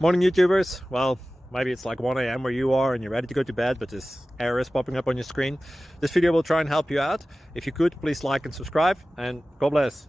Morning, YouTubers. Well, maybe it's like 1 a.m. where you are and you're ready to go to bed, but this error is popping up on your screen. This video will try and help you out. If you could, please like and subscribe, and God bless.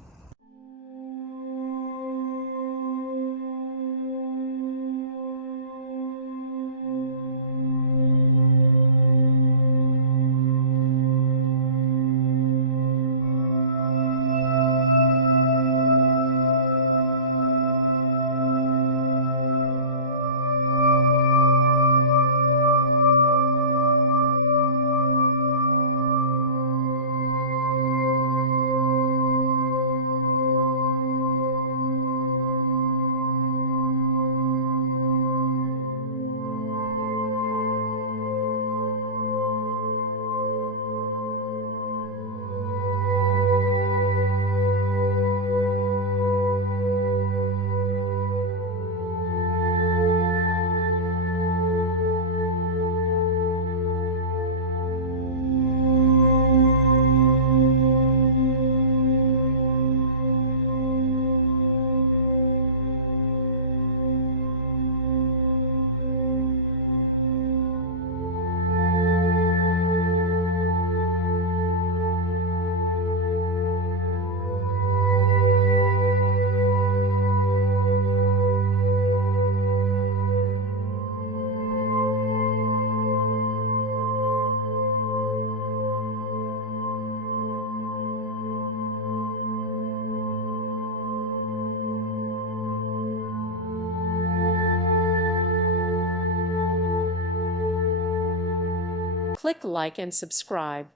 Click like and subscribe.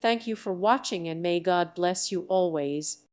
Thank you for watching and may God bless you always.